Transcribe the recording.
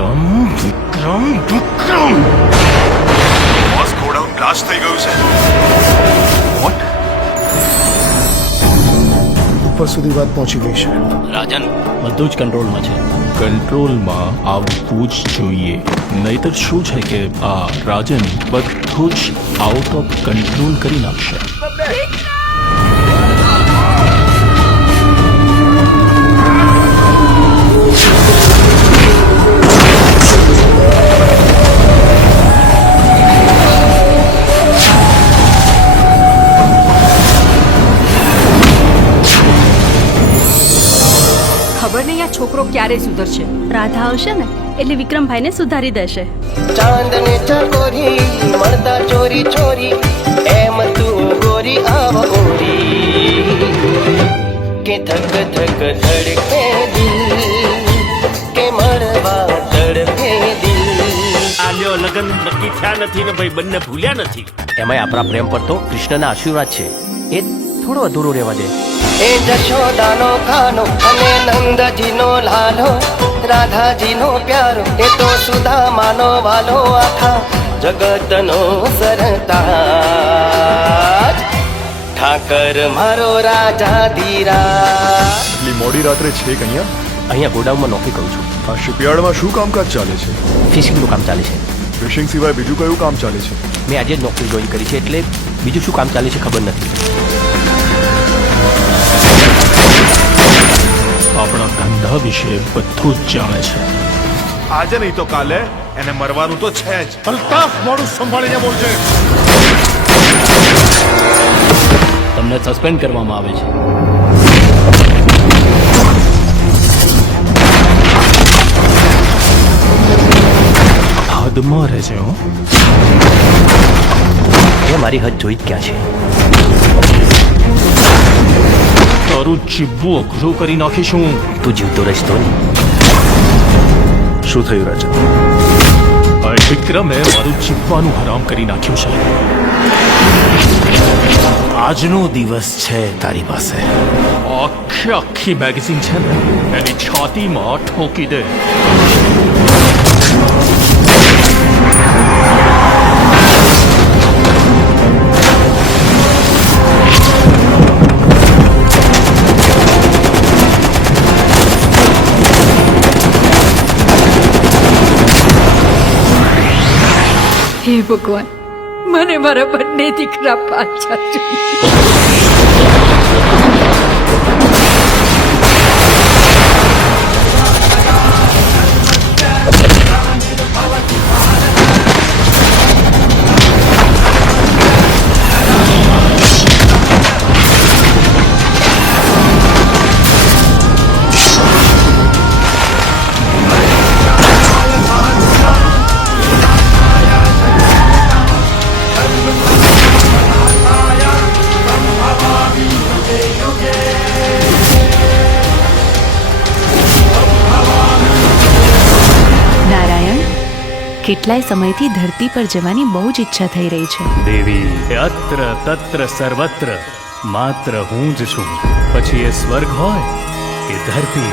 Vikram Vikram Vikram! Boss godown blast થઈ ગયું છે. વોટ ઉપર સુધી વાત પહોંચી ગઈ છે. રાજન બધું જ કંટ્રોલમાં છે. કંટ્રોલમાં આવવું જ જોઈએ. નહીતર શું છે કે આ રાજન બધું જ આઉટ ઓફ કંટ્રોલ કરી નાખશે? ખબર નહીં આ છોકરો ક્યારે સુધરશે. રાધા આવશે ને એટલે વિક્રમભાઈને સુધારી દેશે. ચાંદને ચકોરી મળતા ચોરી ચોરી એમ તું ગોરી આવ ગોરી. કે ધક ધક ધડકે દિલ કે મળવા તડકે દિલ. આ લ્યો લગન નક્કી થયા નથી ને ભાઈ બંને ભૂલ્યા નથી. એમાંય આપણા પ્રેમ પર તો કૃષ્ણના આશીર્વાદ છે. એ થોડો અધૂરો રહેવા દે. એ જશોદાનો ખાનો અને નંદજીનો લાલો રાધાજીનો પ્યારો એ તો સુદામાનો વાલો આખા જગતનો સરતા ઠાકર મારો રાજા ધીરા એટલી મોડી રાત્રે છે કે અહીંયા? અહીંયા ગોડાઉનમાં નોકરી કરું છું. આ શિપયાર્ડમાં શું કામકાજ ચાલે છે? ફિશિંગનું કામ ચાલે છે. ફિશિંગ સિવાય બીજું કયું કામ ચાલે છે? મેં આજે જ નોકરી જોઈન કરી છે એટલે બીજું શું કામ ચાલે છે ખબર નથી. ધંધા વિશે બધું જ જાણે છે. આજે નહીં તો કાલે એને મરવાનું તો છે જ. અલ્તાફ મોડું સંભાળીને બોલજે. તમને સસ્પેન્ડ કરવામાં આવે છે. હદમાં રહેજે હો. એ મારી હદ જોઈ જ ક્યાં છે? તારું જીવવું અઘરું કરી નાખીશું તું જીવતો રહીશ તો શું થયું રાજા આ વિક્રમે મારું જીવવાનું હરામ કરી નાખ્યું છે આજનો દિવસ છે તારી પાસે આખી આખી મેગેઝિન છે ને એની છાતીમાં ઠોકી દે હે ભગવાન મને મારા બંને દીકરા પાછા જોઈએ. કેટલાય સમયથી ધરતી પર જવાની બહુ જ ઈચ્છા થઈ રહી છે. દેવી અત્ર તત્ર સર્વત્ર, માત્ર હું જ છું. પછી એ સ્વર્ગ હોય કે ધરતી?